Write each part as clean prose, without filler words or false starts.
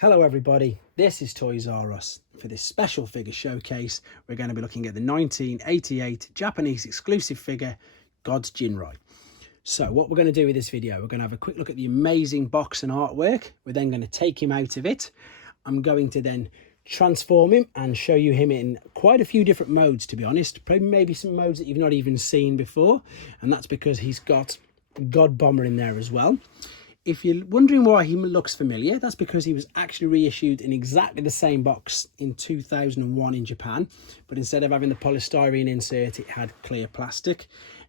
Hello everybody, this is Toys R Us. For this special figure showcase, we're going to be looking at the 1988 Japanese exclusive figure, God Ginrai. So what we're going to do with this video, we're going to have a quick look at the amazing box and artwork. We're then going to take him out of it. I'm going to then transform him and show you him in quite a few different modes, to be honest. Probably maybe some modes that you've not even seen before. And that's because he's got God Bomber in there as well. If you're wondering why he looks familiar, that's because he was actually reissued in exactly the same box in 2001 in Japan, but instead of having the polystyrene insert, it had clear plastic.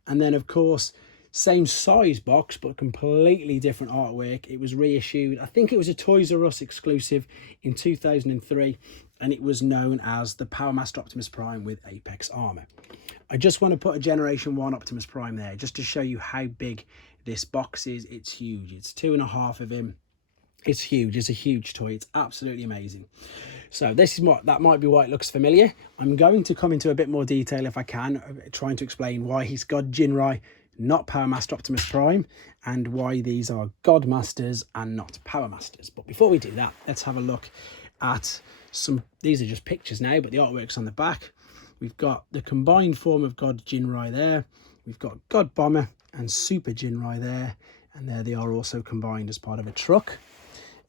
And then, of course, same size box, but completely different artwork. It was reissued, I think it was a Toys R Us exclusive in 2003, and it was known as the Power Master Optimus Prime with Apex armor. I just want to put a Generation 1 Optimus Prime there, just to show you how big this box is. It's huge. It's 2.5 of him. It's huge. It's a huge toy. It's absolutely amazing. So this is what that might be why it looks familiar. I'm going to come into a bit more detail if I can, trying to explain why he's God Ginrai, not Power Master Optimus Prime, and why these are God Masters and not Power Masters. But before we do that, let's have a look at some. These are just pictures now, but the artwork's on the back. We've got the combined form of God Ginrai there. We've got God Bomber and Super Ginrai there, and there they are also combined as part of a truck.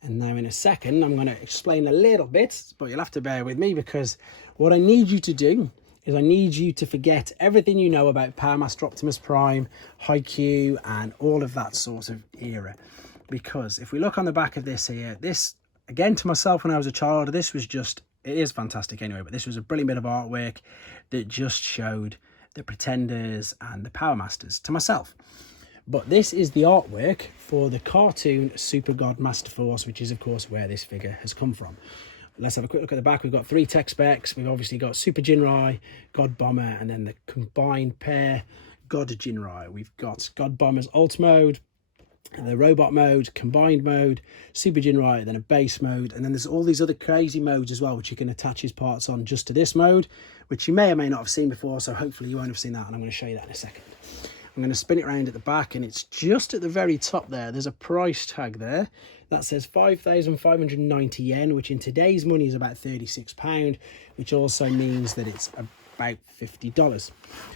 And now in a second I'm going to explain a little bit, but you'll have to bear with me, because what I need you to do is I need you to forget everything you know about Power Master Optimus Prime, Haikyuu and all of that sort of era. Because if we look on the back of this here, this again, to myself when I was a child, this was just, it is fantastic anyway, but this was a brilliant bit of artwork that just showed the Pretenders and the Power Masters to myself. But this is the artwork for the cartoon Super God Masterforce, which is of course where this figure has come from. Let's have a quick look at the back. We've got 3 tech specs. We've obviously got Super Ginrai, God Bomber, and then the combined pair, God Ginrai. We've got God Bomber's Alt mode, the robot mode, combined mode, Super Ginrai, then a base mode, and then there's all these other crazy modes as well, which you can attach his parts on just to this mode, which you may or may not have seen before, so hopefully you won't have seen that, and I'm going to show you that in a second. I'm going to spin it around at the back, and it's just at the very top there. There's a price tag there that says 5,590 yen, which in today's money is about £36, which also means that it's about $50.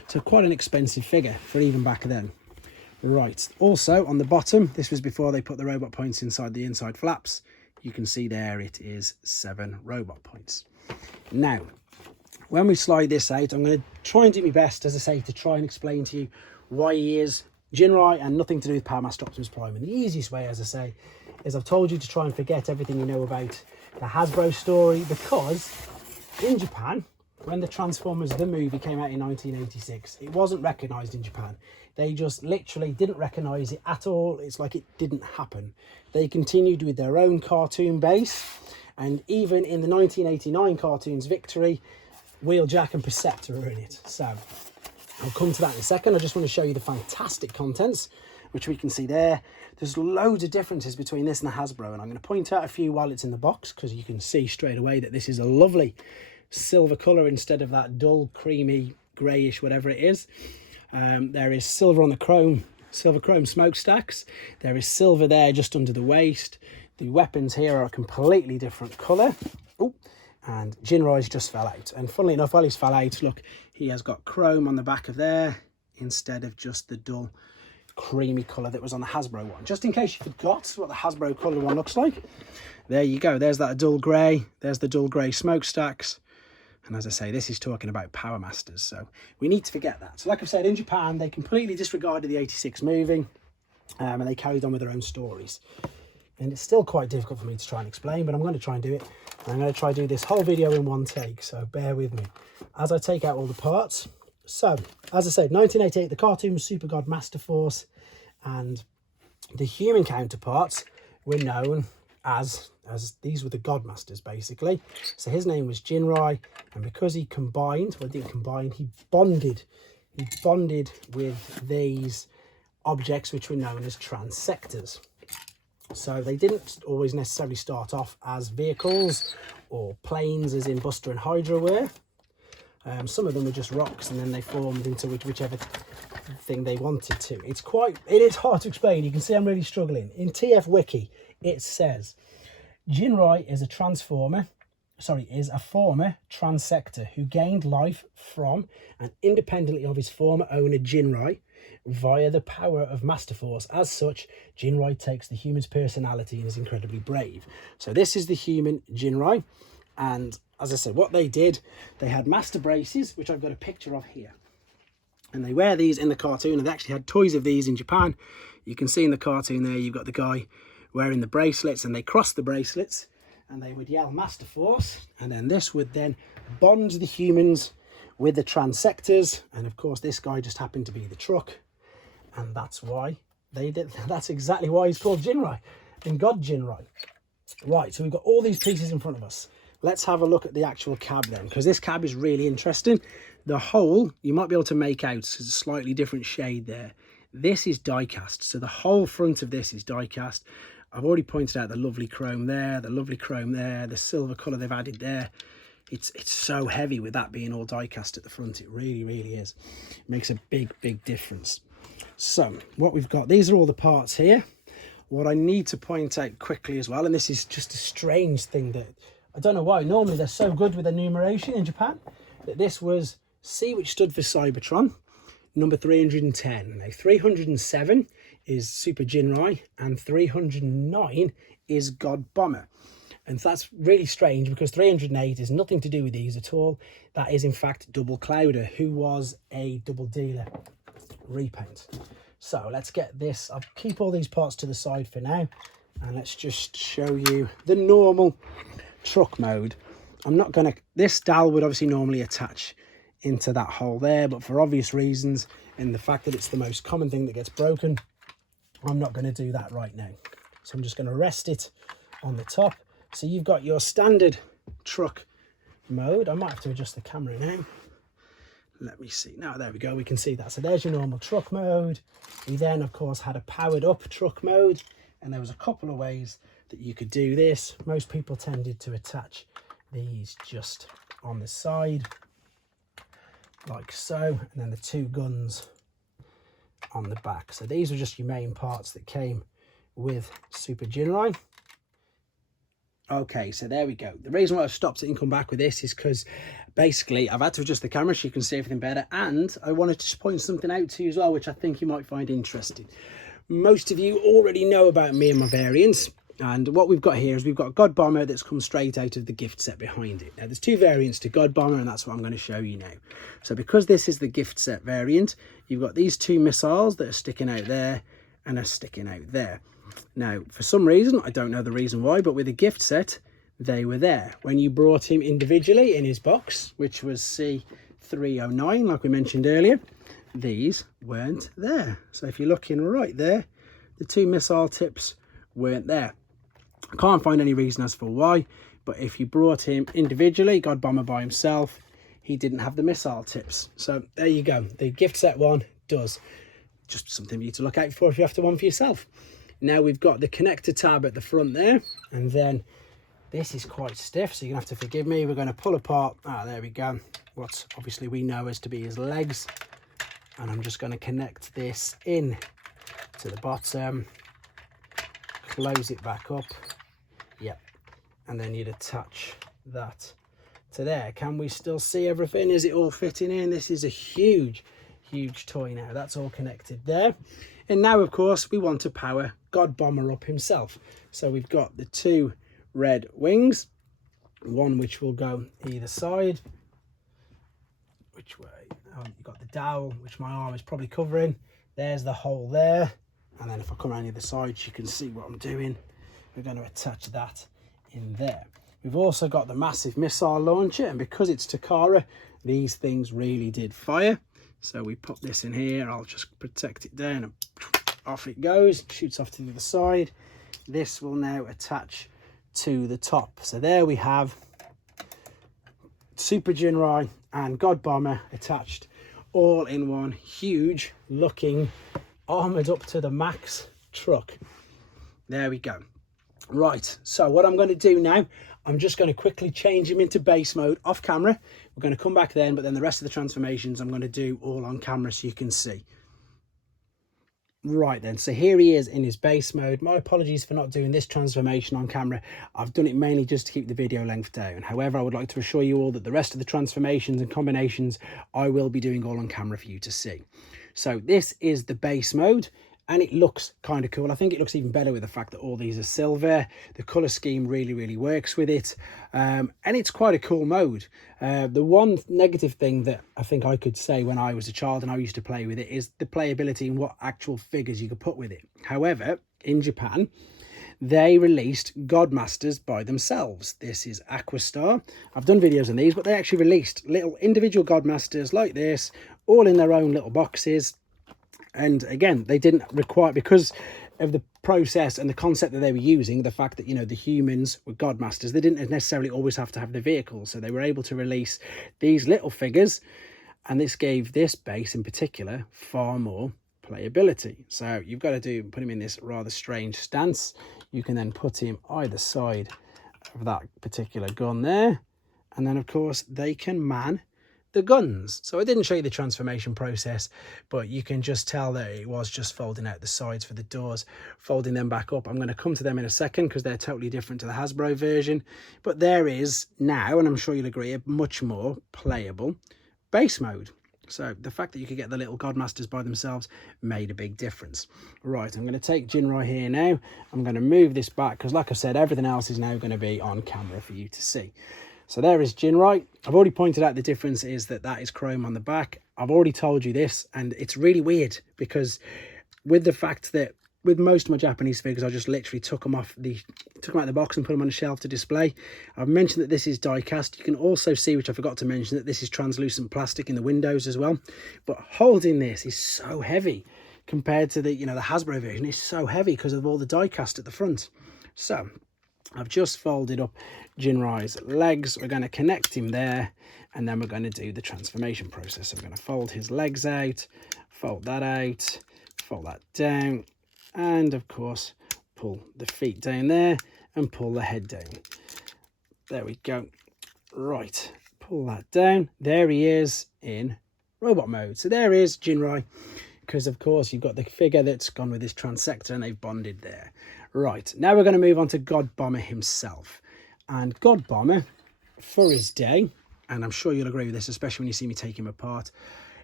So quite an expensive figure for even back then. Right, also on the bottom, this was before they put the robot points inside the inside flaps. You can see there it is 7 robot points. Now, when we slide this out, I'm going to try and do my best, as I say, to try and explain to you why he is Ginrai and nothing to do with Power Master Optimus Prime. And the easiest way, as I say, is I've told you to try and forget everything you know about the Hasbro story, because in Japan, when the Transformers the movie came out in 1986, it wasn't recognised in Japan. They just literally didn't recognise it at all. It's like it didn't happen. They continued with their own cartoon base, and even in the 1989 cartoons Victory, Wheeljack and Perceptor are in it. So I'll come to that in a second. I just want to show you the fantastic contents, which we can see there. There's loads of differences between this and the Hasbro, and I'm going to point out a few while it's in the box, because you can see straight away that this is a lovely silver colour instead of that dull, creamy, greyish, whatever it is. There is silver on the chrome, silver chrome smokestacks. There is silver there just under the waist. The weapons here are a completely different colour. Oh, and Ginrai's just fell out. And funnily enough, while he's fell out, look, he has got chrome on the back of there instead of just the dull, creamy colour that was on the Hasbro one. Just in case you forgot what the Hasbro colour one looks like, there you go. There's that dull grey. There's the dull grey smokestacks. And as I say, this is talking about Power Masters, so we need to forget that. So like I've said, in Japan, they completely disregarded the 86 movie, and they carried on with their own stories. And it's still quite difficult for me to try and explain, but I'm going to try and do it. And I'm going to try and do this whole video in one take, so bear with me as I take out all the parts. So, as I said, 1988, the cartoon was Super God Masterforce, and the human counterparts were known as these were the God Masters, basically. So his name was Ginrai, and because he combined, well, he didn't combine, he bonded with these objects which were known as transectors. So they didn't always necessarily start off as vehicles or planes, as in Buster and Hydra were. Some of them were just rocks, and then they formed into whichever thing they wanted to. It is hard to explain. You can see I'm really struggling. In TF Wiki, it says Ginrai is a former transector who gained life from and independently of his former owner Ginrai via the power of masterforce. As such, Ginrai takes the human's personality and is incredibly brave. So this is the human Ginrai, and as I said, what they did, they had master braces, which I've got a picture of here. And they wear these in the cartoon, and they actually had toys of these in Japan. You can see in the cartoon there, you've got the guy wearing the bracelets, and they cross the bracelets and they would yell master force, and then this would then bond the humans with the transectors. And of course this guy just happened to be the truck, and that's why they did, that's exactly why he's called Ginrai and God Ginrai. Right, so we've got all these pieces in front of us. Let's have a look at the actual cab then, because this cab is really interesting. The hole, you might be able to make out, it's a slightly different shade there. This is die cast, so the whole front of this is die cast. I've already pointed out the lovely chrome there, the lovely chrome there, the silver colour they've added there. It's so heavy with that being all die cast at the front. It really, really is. It makes a big, big difference. So what we've got, these are all the parts here. What I need to point out quickly as well, and this is just a strange thing that, I don't know why, normally they're so good with enumeration in Japan, that this was C, which stood for Cybertron, number 310. Now 307 is Super Ginrai and 309 is God Bomber. And that's really strange because 308 is nothing to do with these at all. That is in fact Double Clouder, who was a double dealer repaint. So let's get this, I'll keep all these parts to the side for now, and let's just show you the normal truck mode. I'm not gonna, this dowel would obviously normally attach into that hole there, but for obvious reasons and the fact that it's the most common thing that gets broken, I'm not going to do that right now. So I'm just going to rest it on the top. So you've got your standard truck mode. I might have to adjust the camera now. Let me see. Now, there we go. We can see that. So there's your normal truck mode. We then, of course, had a powered up truck mode. And there was a couple of ways that you could do this. Most people tended to attach these just on the side, like so. And then the two guns on the back. So these were just your main parts that came with Super Ginrai. Okay, so there we go. The reason why I've stopped it and come back with this is because basically I've had to adjust the camera so you can see everything better, and I wanted to point something out to you as well, which I think you might find interesting. Most of you already know about me and my variants, and what we've got here is we've got God Bomber that's come straight out of the gift set behind it. Now there's two variants to God Bomber, and that's what I'm going to show you now. So because this is the gift set variant, you've got these two missiles that are sticking out there and are sticking out there. Now, for some reason, I don't know the reason why, but with the gift set, they were there. When you brought him individually in his box, which was C309, like we mentioned earlier, these weren't there. So if you're looking right there, the two missile tips weren't there. I can't find any reason as for why, but if you brought him individually, God Bomber by himself, he didn't have the missile tips. So there you go. The gift set one does. Just something for you to look out for if you have to one for yourself. Now we've got the connector tab at the front there, and then this is quite stiff, so you're gonna have to forgive me. We're going to pull apart, there we go, what obviously we know as to be his legs, and I'm just going to connect this in to the bottom, close it back up, yep, and then you'd attach that to there. Can we still see everything? Is it all fitting in? This is a huge toy now. That's all connected there. And now, of course, we want to power God Bomber up himself. So we've got the two red wings, one which will go either side. Which way? You've got the dowel, which my arm is probably covering. There's the hole there. And then if I come around the other side, you can see what I'm doing. We're going to attach that in there. We've also got the massive missile launcher, and because it's Takara, these things really did fire. So we pop this in here, I'll just protect it down, and off it goes, shoots off to the other side. This will now attach to the top. So there we have Super Ginrai and God Bomber attached all in one huge looking armoured up to the max truck. There we go. Right, so what I'm going to do now, I'm just going to quickly change him into base mode off camera. We're going to come back then, but then the rest of the transformations I'm going to do all on camera so you can see. Right then, so here he is in his base mode. My apologies for not doing this transformation on camera. I've done it mainly just to keep the video length down. However, I would like to assure you all that the rest of the transformations and combinations I will be doing all on camera for you to see. So this is the base mode, and it looks kind of cool. I think it looks even better with the fact that all these are silver. The color scheme really works with it, and it's quite a cool mode. The one negative thing that I think I could say when I was a child and I used to play with it is the playability and what actual figures you could put with it. However, in Japan, they released Godmasters by themselves. This is Aquastar. I've done videos on these, but they actually released little individual Godmasters like this, all in their own little boxes. And again, they didn't require, because of the process and the concept that they were using, the fact that, you know, the humans were Godmasters, they didn't necessarily always have to have the vehicles. So they were able to release these little figures, and this gave this base in particular far more playability. So you've got to put him in this rather strange stance. You can then put him either side of that particular gun there. And then, of course, they can man the guns. So I didn't show you the transformation process, but you can just tell that it was just folding out the sides for the doors, folding them back up. I'm going to come to them in a second because they're totally different to the Hasbro version. But there is now, and I'm sure you'll agree, a much more playable base mode. So the fact that you could get the little Godmasters by themselves made a big difference. Right, I'm going to take Ginrai here now. I'm going to move this back because, like I said, everything else is now going to be on camera for you to see. So there is Ginrai. I've already pointed out the difference is that is chrome on the back. I've already told you this, and it's really weird because with the fact that with most of my Japanese figures, I just literally took them out of the box and put them on a shelf to display. I've mentioned that this is die cast. You can also see, which I forgot to mention, that this is translucent plastic in the windows as well. But holding this is so heavy compared to the, you know, the Hasbro version. It's so heavy because of all the die cast at the front. So I've just folded up Ginrai's legs. We're going to connect him there, and then we're going to do the transformation process. So we're going to fold his legs out, fold that out, fold that down, and of course pull the feet down there and pull the head down. There we go. Right, pull that down. There he is in robot mode. So there is Ginrai, because of course you've got the figure that's gone with this transector and they've bonded there. Right, now we're going to move on to God Bomber himself. And God Bomber, for his day, and I'm sure you'll agree with this, especially when you see me take him apart.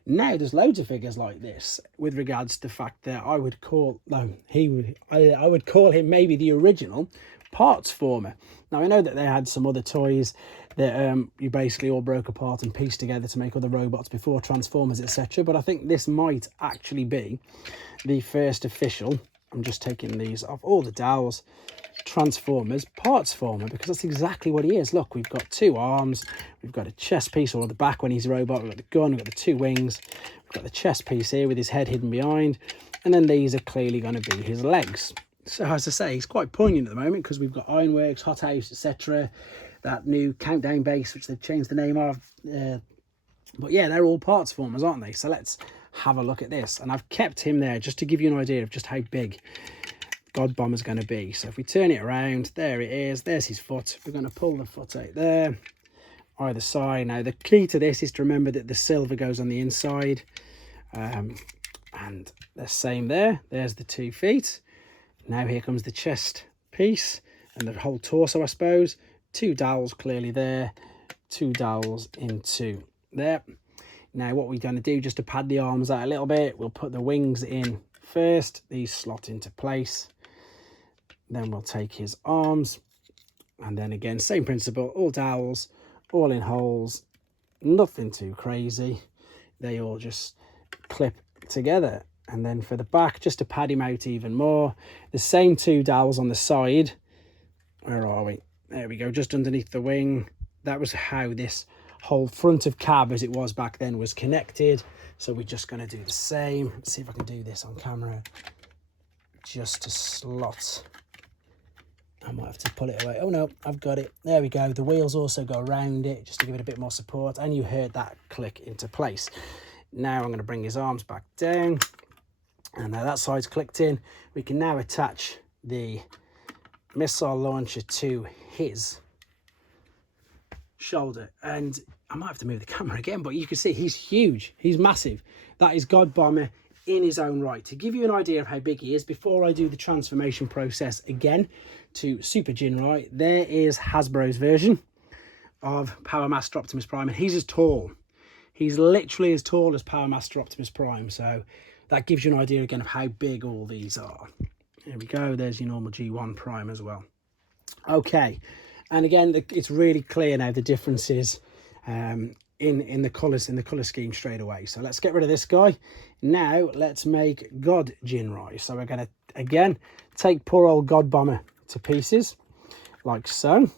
Now there's loads of figures like this with regards to the fact that I would call him maybe the original parts former. Now I know that they had some other toys that you basically all broke apart and pieced together to make other robots before Transformers, etc. But I think this might actually be the first official, I'm just taking these off all the dowels, Transformers parts former, because that's exactly what he is. Look, we've got two arms, we've got a chest piece or the back when he's a robot, we've got the gun, we've got the two wings, we've got the chest piece here with his head hidden behind, and then these are clearly going to be his legs. So as I say, he's quite poignant at the moment because we've got Ironworks, Hot House, etc., that new Countdown base which they've changed the name of, but yeah, they're all parts formers, aren't they? So let's have a look at this, and I've kept him there just to give you an idea of just how big God Bomber's going to be. So if we turn it around, there it is, there's his foot. We're going to pull the foot out there, either side. Now the key to this is to remember that the silver goes on the inside, and the same there's the 2 feet. Now here comes the chest piece and the whole torso, I suppose. 2 dowels clearly there, 2 dowels into there. Now what we're going to do, just to pad the arms out a little bit, we'll put the wings in first. These slot into place. Then we'll take his arms, and then again, same principle, all dowels, all in holes, nothing too crazy. They all just clip together. And then for the back, just to pad him out even more, the same 2 dowels on the side. Where are we? There we go, just underneath the wing. That was how this whole front of cab, as it was back then, was connected. So we're just going to do the same. Let's see if I can do this on camera. Just to slot. I might have to pull it away. Oh no, I've got it. There we go. The wheels also go around it just to give it a bit more support. And you heard that click into place. Now I'm going to bring his arms back down. And now that side's clicked in. We can now attach the missile launcher to his shoulder. And I might have to move the camera again, but you can see he's huge. He's massive. That is God Bomber in his own right. To give you an idea of how big he is, before I do the transformation process again to Super Ginrai, there is Hasbro's version of Power Master Optimus Prime, and he's as tall. He's literally as tall as Power Master Optimus Prime, so that gives you an idea again of how big all these are. There we go, there's your normal G1 Prime as well. Okay, and again, it's really clear now the differences in the colours, in the colour scheme straight away. So let's get rid of this guy. Now let's make God Ginrai. So we're going to, again, take poor old God Bomber to pieces, like so.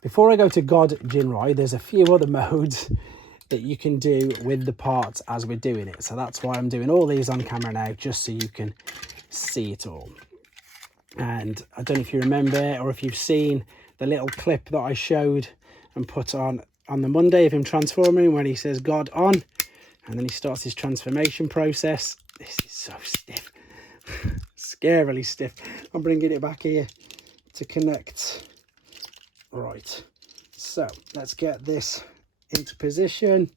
Before I go to God Ginrai, there's a few other modes that you can do with the parts as we're doing it. So that's why I'm doing all these on camera now, just so you can see it all. And I don't know if you remember, or if you've seen the little clip that I showed and put on the Monday of him transforming, when he says God on, and then he starts his transformation process. This is so stiff, scarily stiff. I'm bringing it back here to connect. Right, so let's get this into position.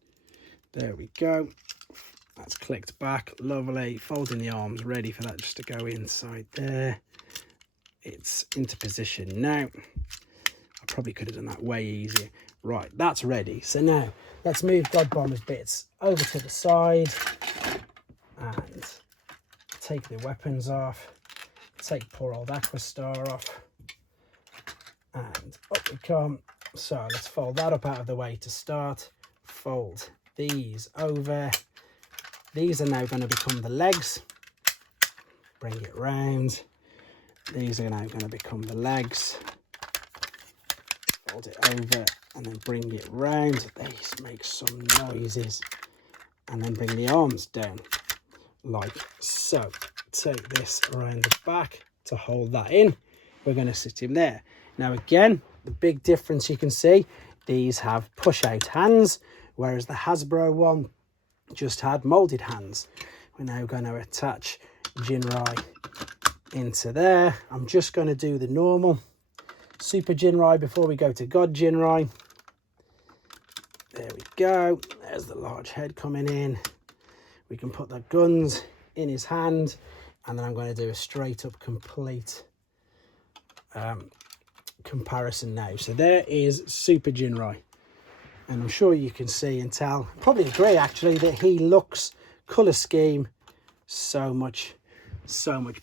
There we go. That's clicked back, lovely. Folding the arms, ready for that just to go inside there. It's into position now. I probably could have done that way easier. Right, that's ready. So now let's move God Bomber's bits over to the side and take the weapons off. Take poor old Aquastar off, and up we come. So let's fold that up out of the way to start. Fold these over. These are now going to become the legs. Bring it round. These are now going to become the legs. Fold it over and then bring it round. These make some noises. And then bring the arms down like so. Take this around the back to hold that in. We're going to sit him there. Now again, the big difference you can see, these have push out hands, whereas the Hasbro one just had molded hands. We're now going to attach Ginrai into there. I'm just going to do the normal Super Ginrai before we go to God Ginrai. There we go. There's the large head coming in. We can put the guns in his hand, and then I'm going to do a straight up complete comparison now. So there is Super Ginrai, and I'm sure you can see and tell, probably agree actually, that he looks colour scheme so much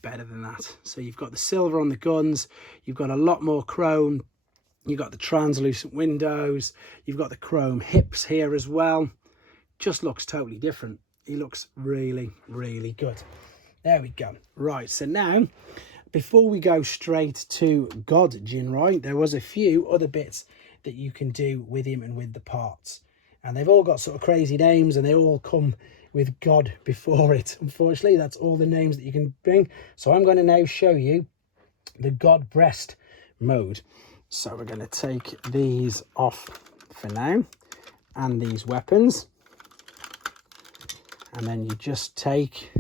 better than that. So you've got the silver on the guns, you've got a lot more chrome, you've got the translucent windows, you've got the chrome hips here as well. Just looks totally different. He looks really good. There we go. Right, so now before we go straight to God Ginrai, there was a few other bits that you can do with him and with the parts, and they've all got sort of crazy names, and they all come with God before it. Unfortunately, that's all the names that you can bring. So I'm going to now show you the God breast mode. So we're going to take these off for now, and these weapons, and then you just take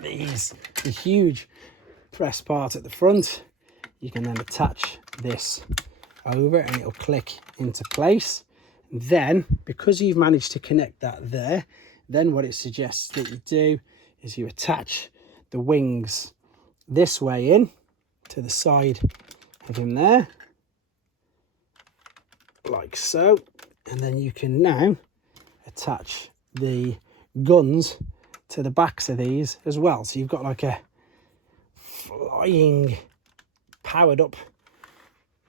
these, the huge press part at the front. You can then attach this over and it'll click into place. Then, because you've managed to connect that there, then what it suggests that you do is you attach the wings this way in to the side of him there, like so. And then you can now attach the guns to the backs of these as well. So you've got like a flying, powered up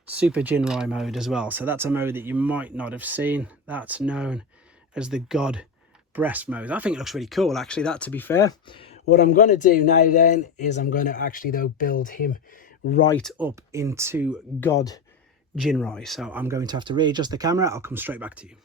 Super Ginrai mode as well. So that's a mode that you might not have seen. That's known as the God breast mode. I think it looks really cool actually, that, to be fair. What I'm going to do now then is I'm going to actually though build him right up into God Ginrai. So I'm going to have to readjust the camera. I'll come straight back to you.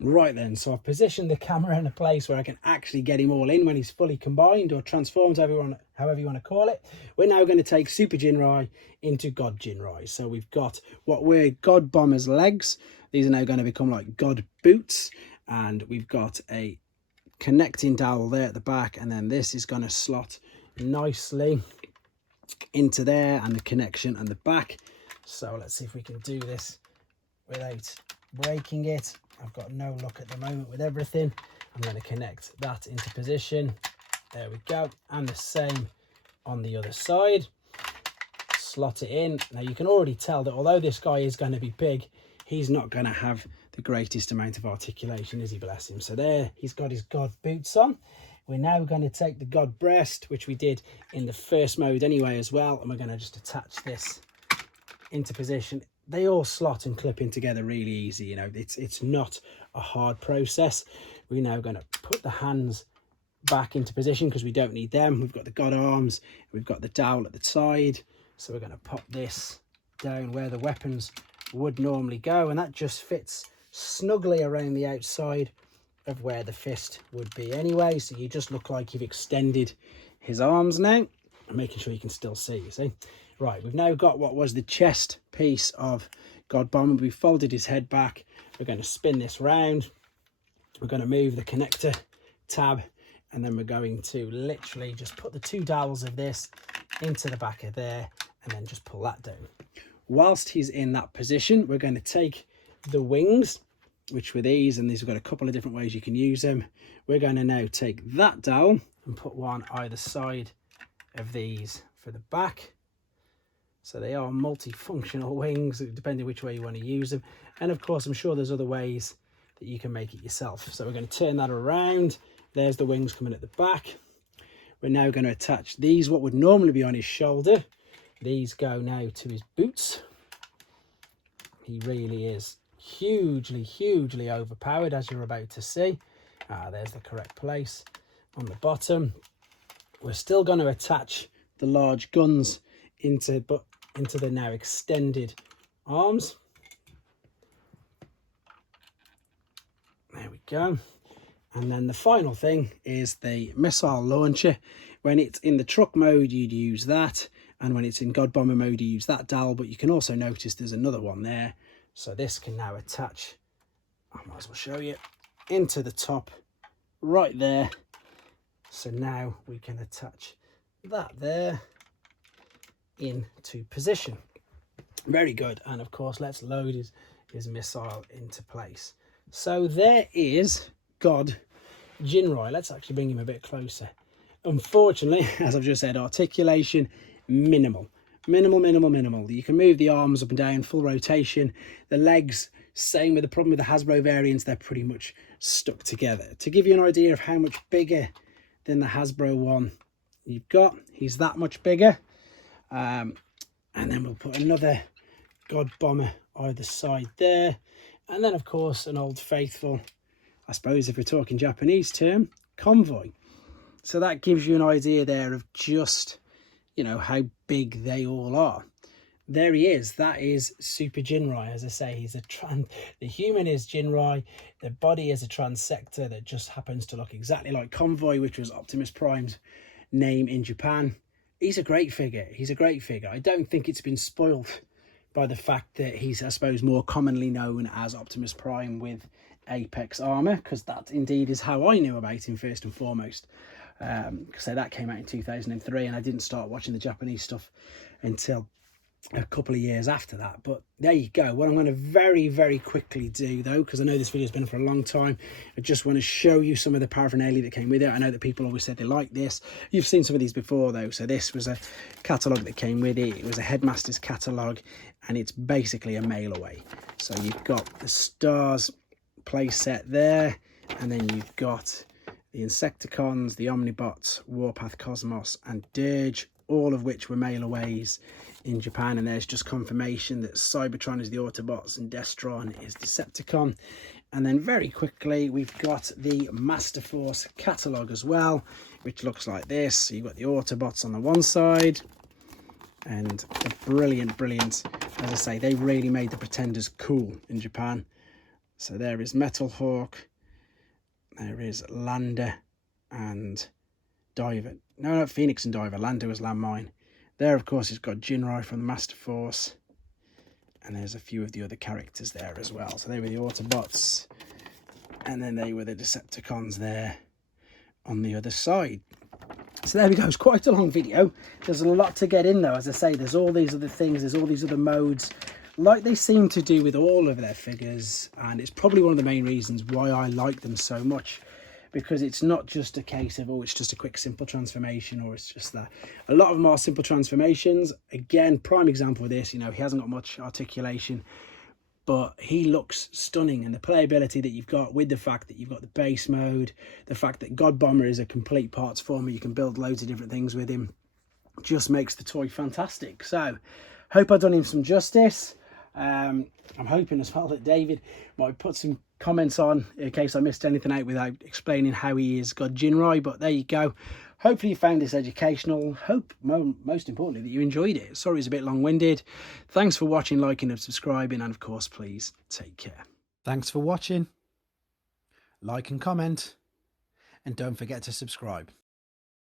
Right then, so I've positioned the camera in a place where I can actually get him all in when he's fully combined or transformed, however you want to call it. We're now going to take Super Ginrai into God Ginrai. So we've got what were God Bomber's legs. These are now going to become like God boots. And we've got a connecting dowel there at the back. And then this is going to slot nicely into there, and the connection and the back. So let's see if we can do this without breaking it. I've got no luck at the moment with everything. I'm going to connect that into position. There we go. And the same on the other side. Slot it in. Now you can already tell that although this guy is going to be big, he's not going to have the greatest amount of articulation, is he, bless him? So there, he's got his God boots on. We're now going to take the God breast, which we did in the first mode anyway as well, and we're going to just attach this into position. They all slot and clip in together really easy, you know, it's not a hard process. We're now going to put the hands back into position because we don't need them. We've got the God arms, we've got the dowel at the side, so we're going to pop this down where the weapons would normally go, and that just fits snugly around the outside of where the fist would be anyway, so you just look like you've extended his arms now. I'm making sure you can still see, you see. Right, we've now got what was the chest piece of God Bomber. We've folded his head back. We're going to spin this round. We're going to move the connector tab, and then we're going to literally just put the two dowels of this into the back of there, and then just pull that down. Whilst he's in that position, we're going to take the wings, which were these, and these have got a couple of different ways you can use them. We're going to now take that dowel and put one either side of these for the back. So they are multifunctional wings, depending which way you want to use them. And of course, I'm sure there's other ways that you can make it yourself. So we're going to turn that around. There's the wings coming at the back. We're now going to attach these, what would normally be on his shoulder. These go now to his boots. He really is hugely overpowered, as you're about to see. There's the correct place on the bottom. We're still going to attach the large guns into the now extended arms. There we go. And then the final thing is the missile launcher. When it's in the truck mode, you'd use that, and when it's in God Bomber mode, you use that dowel, but you can also notice there's another one there. So this can now attach, I might as well show you, into the top right there. So now we can attach that there into position. Very good. And of course, let's load his missile into place. So there is God Ginrai. Let's actually bring him a bit closer. Unfortunately, as I've just said, articulation minimal. Minimal. You can move the arms up and down, full rotation. The legs, same with the problem with the Hasbro variants, they're pretty much stuck together. To give you an idea of how much bigger than the Hasbro one you've got, he's that much bigger. And then we'll put another God Bomber either side there. And then, of course, an old faithful, I suppose if we're talking Japanese term, convoy. So that gives you an idea there of just, you know, how big they all are. There he is. That is Super Ginrai. As I say, he's the human is Ginrai. The body is a transector that just happens to look exactly like Convoy, which was Optimus Prime's name in Japan. He's a great figure. I don't think it's been spoiled by the fact that he's, I suppose, more commonly known as Optimus Prime with Apex armor, because that indeed is how I knew about him first and foremost. So that came out in 2003, and I didn't start watching the Japanese stuff until a couple of years after that. But there you go. What I'm going to very quickly do, though, because I know this video's been for a long time, I just want to show you some of the paraphernalia that came with it. I know that people always said they like this. You've seen some of these before, though. So this was a catalogue that came with it. It was a Headmaster's catalogue, and it's basically a mail away. So you've got the Stars play set there, and then you've got the Insecticons, the Omnibots, Warpath Cosmos, and Dirge, all of which were mail-aways in Japan. And there's just confirmation that Cybertron is the Autobots and Destron is Decepticon. And then very quickly, we've got the Masterforce catalogue as well, which looks like this. So you've got the Autobots on the one side, and the brilliant, as I say, they really made the Pretenders cool in Japan. So there is Metal Hawk, there is Lander and Diver. No, not Phoenix and Diver. Lander was Landmine. There, of course, it's got Ginrai from the Masterforce. And there's a few of the other characters there as well. So they were the Autobots. And then they were the Decepticons there on the other side. So there we go. It's quite a long video. There's a lot to get in, though. As I say, there's all these other things. There's all these other modes, like they seem to do with all of their figures. And it's probably one of the main reasons why I like them so much. because it's not just a case of, oh, it's just a quick simple transformation, or it's just that. A lot of them are simple transformations. Again, prime example of this, you know, he hasn't got much articulation, but he looks stunning. And the playability that you've got with the fact that you've got the base mode, the fact that God Bomber is a complete parts former, you can build loads of different things with him, just makes the toy fantastic. So hope I've done him some justice. I'm hoping as well that David might put some comments on in case I missed anything out without explaining how he is God Ginrai. But there you go. Hopefully you found this educational. Hope most importantly that you enjoyed it. Sorry it's a bit long-winded. Thanks for watching, liking and subscribing, and of course please take care. Thanks for watching. Like and comment, and don't forget to subscribe.